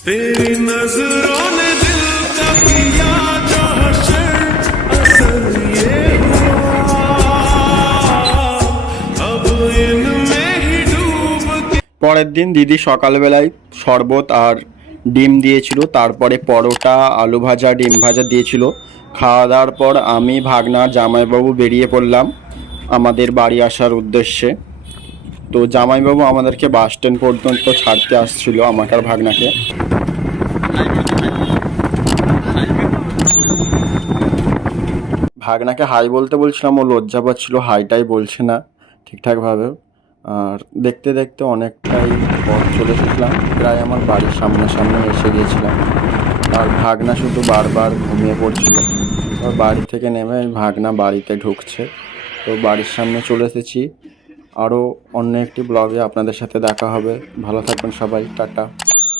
तेरी नजरों ने दिल का किया जो हशर असर ये हुआ अब इनमें ही डूब के। পরের দিন দিদি সকালবেলায় শরবত আর ডিম দিয়েছিল, তারপরে পরোটা, আলু ভাজা, ডিম ভাজা দিয়েছিল। খাওয়া দাওয়ার পর আমি, ভাগনা, জামাইবাবু বেরিয়ে পড়লাম আমাদের বাড়ি আসার উদ্দেশ্যে। তো জামাইবাবু আমাদেরকে বাস স্ট্যান্ড পর্যন্ত ছাড়তে আসছিল আমাকে আর ভাগনাকে। ভাগনাকে হাই বলতে বলছিলাম, ও লজ্জা পাচ্ছিল, হাইটাই বলছে না ঠিকঠাকভাবে। আর দেখতে দেখতে অনেকটাই পথ চলে এসেছিলাম, প্রায় আমার বাড়ির সামনাসামনি এসে গিয়েছিলাম। আর ভাগনা শুধু বারবার ঘুমিয়ে পড়ছিল। আর বাড়ি থেকে নেমে ভাগনা বাড়িতে ঢুকছে। তো বাড়ির সামনে চলে এসেছি। আরও অন্য একটি ব্লগে আপনাদের সাথে দেখা হবে। ভালো থাকবেন সবাই, টাটা।